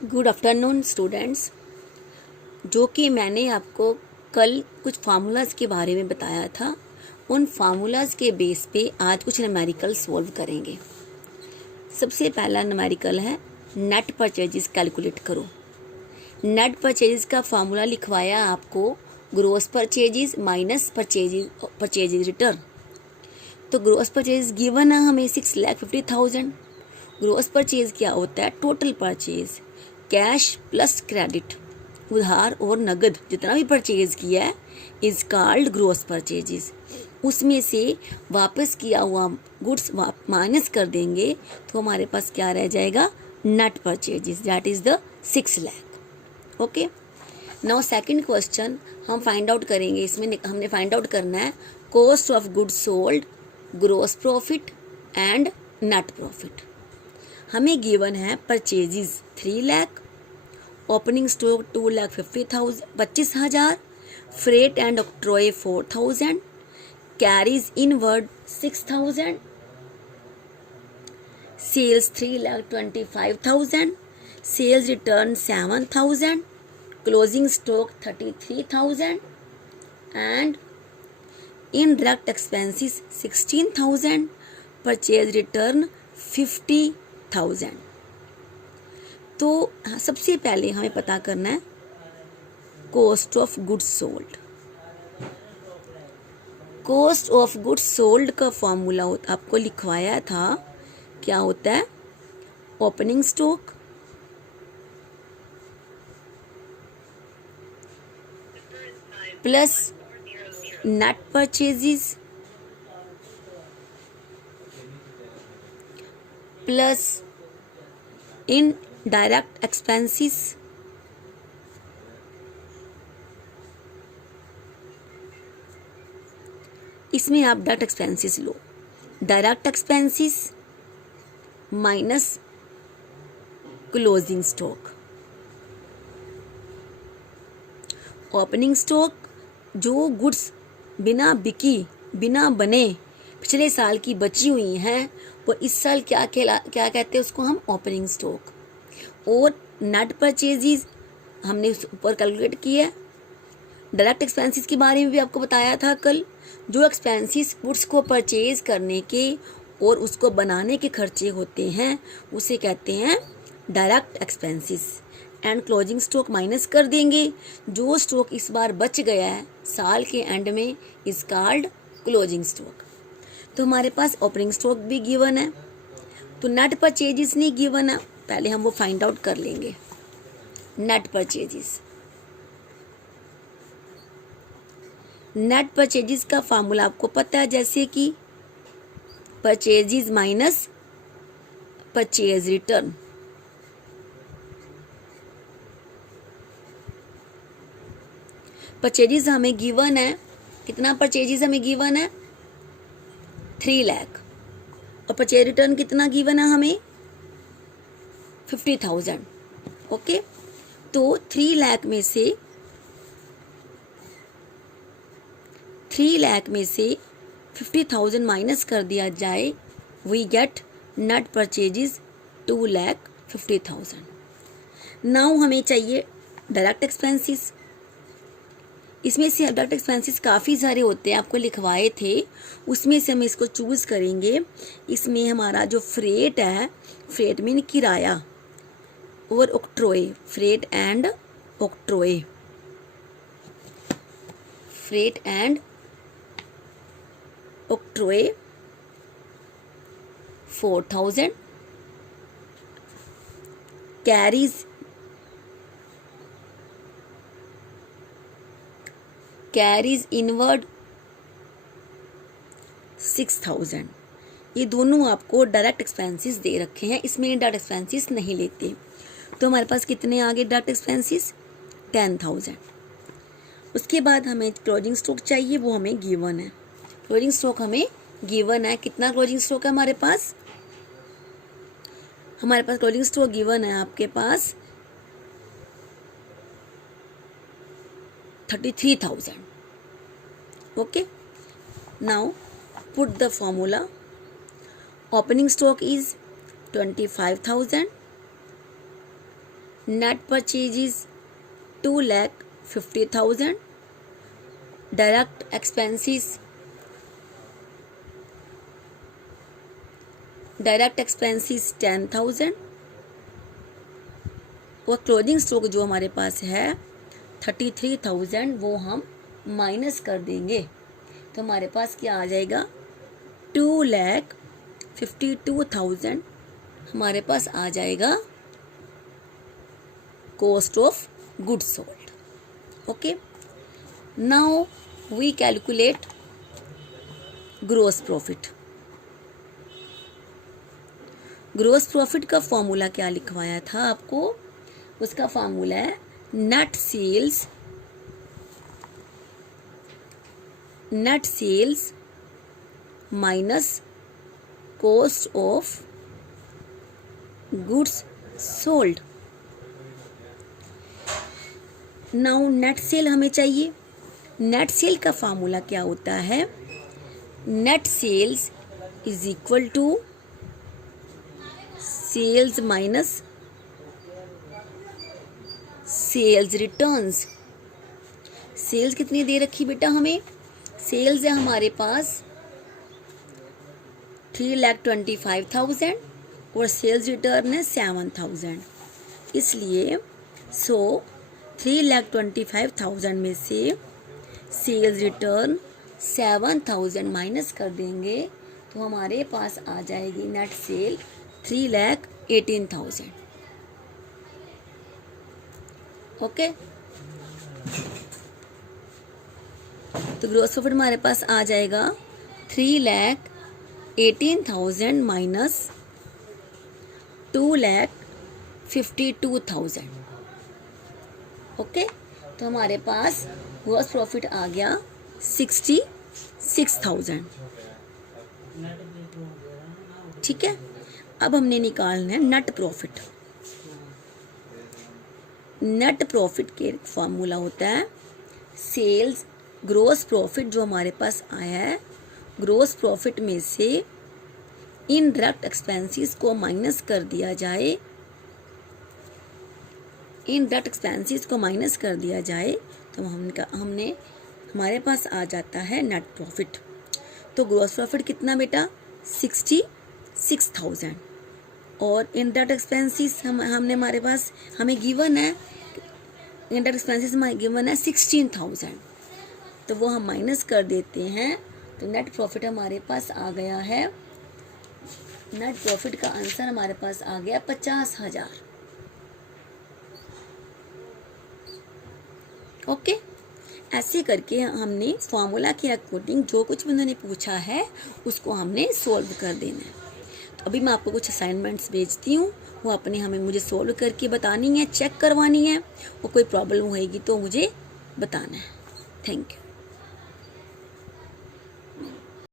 Good afternoon students. जो कि मैंने आपको कल कुछ फार्मूलाज के बारे में बताया था, उन फार्मूलाज के बेस पे आज कुछ न्यूमेरिकल सॉल्व करेंगे। सबसे पहला न्यूमेरिकल है नेट परचेजेस कैलकुलेट करो। नेट परचेजेस का फार्मूला लिखवाया आपको gross purchases minus purchases return. तो ग्रोस परचेज गिवन है हमें 6,50,000। ग्रोस परचेज क्या होता है? Total purchase, cash plus credit, उधार और नगद जितना भी परचेज किया है इज कॉल्ड ग्रोस परचेजेस। उसमें से वापस किया हुआ गुड्स माइनस कर देंगे तो हमारे पास क्या रह जाएगा? Net purchases, that is the 6 lakh. Okay, now second question हम फाइंड आउट करेंगे। इसमें हमने फाइंड आउट करना है cost of goods sold, gross profit and net profit. हमें गिवन है purchases 3 lakh, opening stock 2,50,000, freight and octroi 4,000, carriage inward 6,000, sales 3,25,000, sales return 7,000, closing stock 33,000 and indirect expenses 16,000, purchase return 50,000। तो सबसे पहले हमें पता करना है cost of goods sold. Cost of goods sold का फॉर्मूला आपको लिखवाया था, क्या होता है? Opening stock plus net purchases plus indirect expenses इसमें आप डायरेक्ट एक्सपेंसेस लो। Direct expenses minus closing stock. Opening stock जो गुड्स बिना बिकी बिना बने पिछले साल की बची हुई हैं वो इस साल क्या कहते हैं उसको हम ओपनिंग स्टॉक। और नेट परचेजेस हमने उस ऊपर कैलकुलेट किया। डायरेक्ट एक्सपेंसेस के बारे में भी आपको बताया था कल। जो एक्सपेंसेस गुड्स को परचेज करने के और उसको बनाने के खर्चे होते हैं उसे कहते हैं direct expenses. And closing stock minus कर देंगे। जो स्टॉक इस बार बच गया है साल के एंड में इज कॉल्ड क्लोजिंग स्टॉक। तो हमारे पास ओपनिंग स्टॉक भी गिवन है, तो नेट परचेजेस नहीं गिवन है। पहले हम वो फाइंड आउट कर लेंगे। नेट परचेजेस, नेट परचेजेस का फार्मूला आपको पता है, जैसे कि purchases minus purchase return. Purchases हमें गिवन है, कितना परचेजेस हमें गिवन है? 3 लाख। और परचेज रिटर्न कितना गिवन है हमें? 50,000। ओके, तो 3 लाख में से 50,000 माइनस कर दिया जाए, we get net purchases 2,50,000। Now हमें चाहिए डायरेक्ट एक्सपेंसेस। इसमें से डायरेक्ट एक्सपेंसेस काफ़ी सारे होते हैं, आपको लिखवाए थे। उसमें से हम इसको चूज़ करेंगे। इसमें हमारा जो फ्रेट है, फ्रेट मीन किराया, और octroi, freight and octroi, freight and octroi 4,000, carriage inward 6,000। ये दोनों आपको डायरेक्ट एक्सपेंसेस दे रखे हैं, इसमें डायरेक्ट एक्सपेंसेस नहीं लेते। तो हमारे पास कितने आ गए डायरेक्ट एक्सपेंसेस? 10,000। उसके बाद हमें क्लोजिंग स्टॉक चाहिए, वो हमें गिवन है। क्लोजिंग स्टॉक हमें गिवन है। कितना क्लोजिंग स्टॉक है हमारे पास? हमारे पास क्लोजिंग स्टॉक गिवन है आपके पास 33,000। Okay, now put the formula. Opening stock is 25,000, net purchases 2,50,000, direct expenses 10,000 और क्लोजिंग स्टॉक जो हमारे पास है 33,000 वो हम माइनस कर देंगे तो हमारे पास क्या आ जाएगा 2,52,000 हमारे पास आ जाएगा cost of goods sold. Okay, now we calculate gross profit. Gross profit का फॉर्मूला क्या लिखवाया था आपको, उसका फॉर्मूला है net sales minus cost of goods sold. Now net sale हमें चाहिए. नेट सेल का फॉर्मूला क्या होता है, net sales is equal to sales minus sales returns. Sales कितनी दे रखी बेटा हमें, सेल्स है हमारे पास 3,25,000 और सेल्स रिटर्न है 7,000. इसलिए 3,25,000 में से सेल्स रिटर्न 7,000 माइनस कर देंगे तो हमारे पास आ जाएगी नेट सेल 3,18,000. ओके, तो ग्रोस प्रॉफिट हमारे पास आ जाएगा 3,18,000 माइनस 2,52,000. ओके, तो हमारे पास ग्रोस प्रॉफिट आ गया 66,000. ठीक है, अब हमने निकालना है नेट प्रॉफिट. नेट प्रॉफिट के फॉर्मूला होता है सेल्स ग्रोस प्रॉफिट जो हमारे पास आया है, ग्रोस प्रॉफिट में से इनडायरेक्ट एक्सपेंसेस को माइनस कर दिया जाए, इनडायरेक्ट एक्सपेंसेस को माइनस कर दिया जाए तो हमने हमारे पास आ जाता है नेट प्रॉफिट. तो ग्रोस प्रॉफिट कितना बेटा 66,000 और इनडायरेक्ट एक्सपेंसेस हमने हमारे पास हमें गिवन है, इनडायरेक्ट एक्सपेंसेस हमें गिवन है 16,000 तो वो हम माइनस कर देते हैं तो नेट प्रॉफिट हमारे पास आ गया है, नेट प्रॉफिट का आंसर हमारे पास आ गया 50,000. ओके, ऐसे करके हमने फॉर्मूला के अकॉर्डिंग जो कुछ भी उन्होंने पूछा है उसको हमने सोल्व कर देना है. तो अभी मैं आपको कुछ असाइनमेंट्स भेजती हूँ, वो अपने मुझे सोल्व करके बतानी है, चेक करवानी है और कोई प्रॉब्लम होएगी तो मुझे बताना है. Thank you.